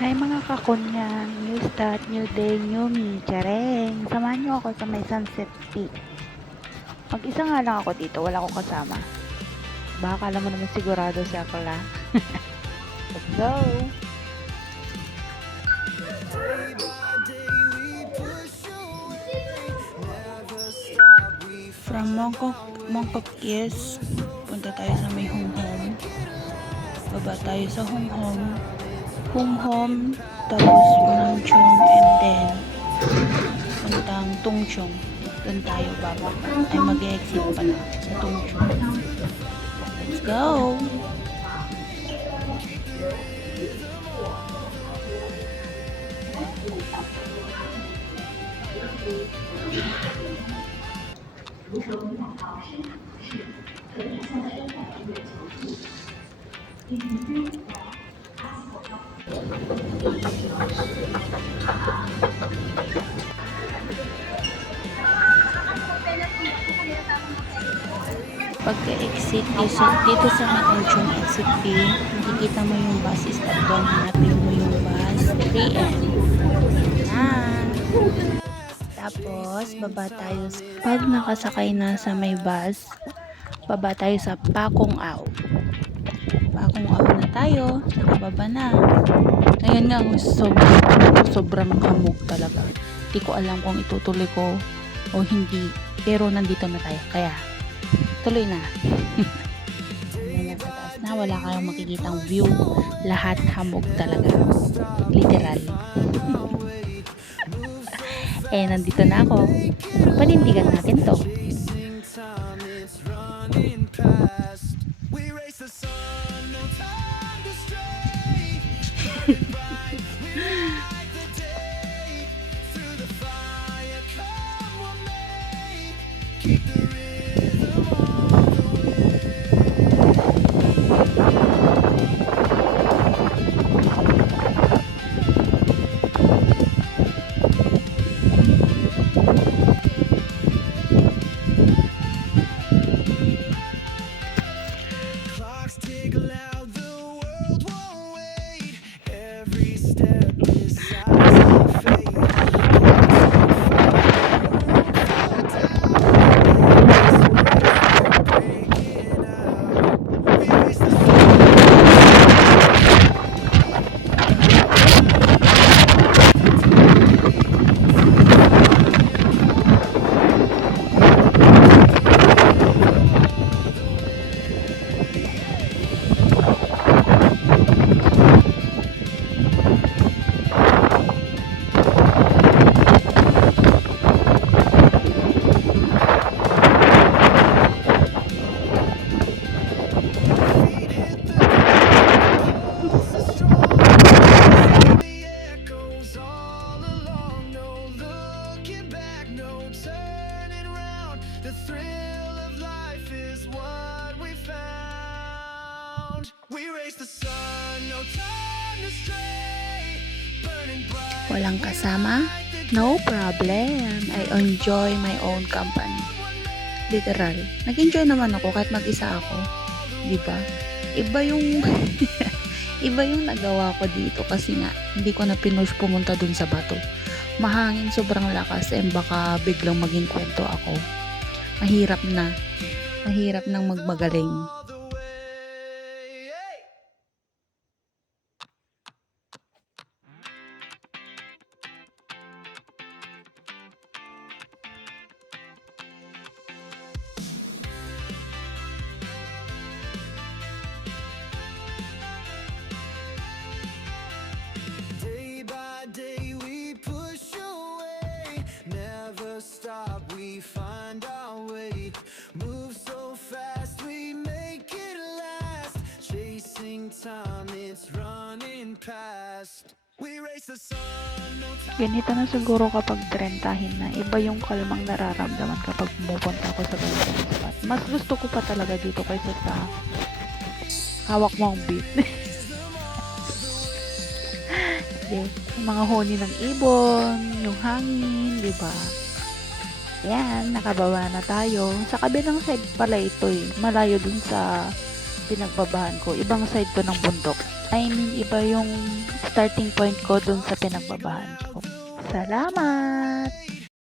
Hi mga kakunyan, new start, new day, new me, chareng. Samahan niyo ako sa may Sunset Peak. Mag-isa nga lang ako dito, wala akong kasama. Baka akala mo naman sigurado si Akla. Let's go! From Mongkok Kies, punta tayo sa may Hong Hom. Baba tayo sa Hong Hom, tapos Mangchong, and then puntang Tungchong. Doon tayo baba. Ay mag-exit pala sa Tungchong. Let's go! Pagka-exit dito sa Matungchong exit B, makikita mo yung bus stop doon. Hanapin mo yung bus 3M. Yan. Tapos, baba tayo. Pag nakasakay na sa may bus, baba tayo sa Pakong Aw. Pakong Aw na tayo. Nakababa na. Ngayon nga, sobrang hamog talaga. Hindi ko alam kung itutuloy ko o hindi. Pero nandito na tayo. Kaya, tuloy na. Nasa taas na, wala kayong makikitang view. Lahat hamog talaga. Literal. Nandito na ako. Panindigan natin to. The thrill of life is what we found. We race the sun, no time to stray. Burning bright. Walang kasama? No problem. I enjoy my own company. Literal. Nag-enjoy naman ako kahit mag-isa ako. Diba? Iba yung iba yung nagawa ko dito kasi nga hindi ko na pinush pumunta dun sa bato. Mahangin, sobrang lakas, baka biglang maging kwento ako. Mahirap nang magmagaling. Day by day we push away, never stop, we find our way. Move so fast, we make it last. Chasing time, it's running past. We race the sun, no time. Ganito na siguro kapag 30 na. Iba yung kalmang nararamdaman kapag pumupunta ako sa ganitong spot. Mas gusto ko pa talaga dito kaysa sa hawak mo ang beat. Yung mga honi ng ibon, yung hangin, di ba? Yan, nakababa na tayo. Sa kabilang side pala ito eh. Malayo dun sa pinagbabahan ko. Ibang side to ng bundok. I mean, iba yung starting point ko dun sa pinagbabahan ko. Salamat!